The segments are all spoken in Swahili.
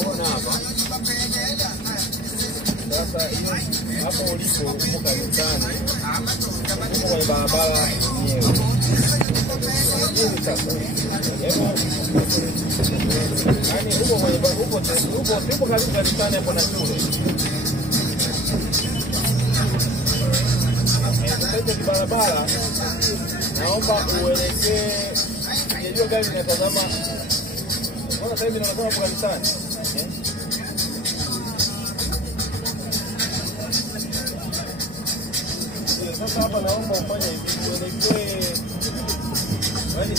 Unaona hapa. Sasa hapo ulipo uko kanisani. Uko kwenye barabara yenyewe. Hivi sasa. Yaani uko karibu kanisani hapo na shule. Sasa barabara naomba uelekee. Ndio gari linatazama. Mbona sasa hivi naonekana kwa kanisani? Sasa hapa naomba ufanye hivi, uelekee. Yaani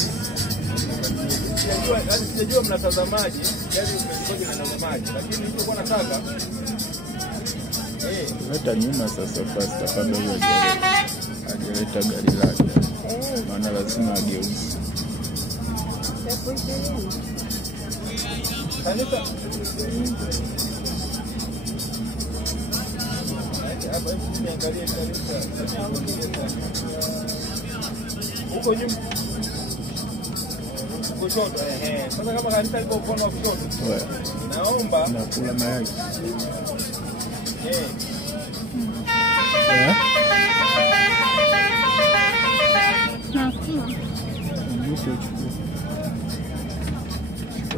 sijajua mnatazamaji, gari umetoka linatazamaji, lakini nilikuwa nataka hata nyuma sasa fasta kabla hiyo ajeleta gari lake. Maana lazima ageuze. Kanisa. Hapa hivi niangalie kanisa. Huko nyuma. Kushoto Sasa kama kanisa liko upande wa kushoto. Naomba nakula mayai.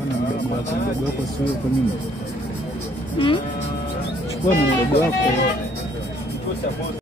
Mdogo wako sio kwa nini? Chukua na mdogo wako.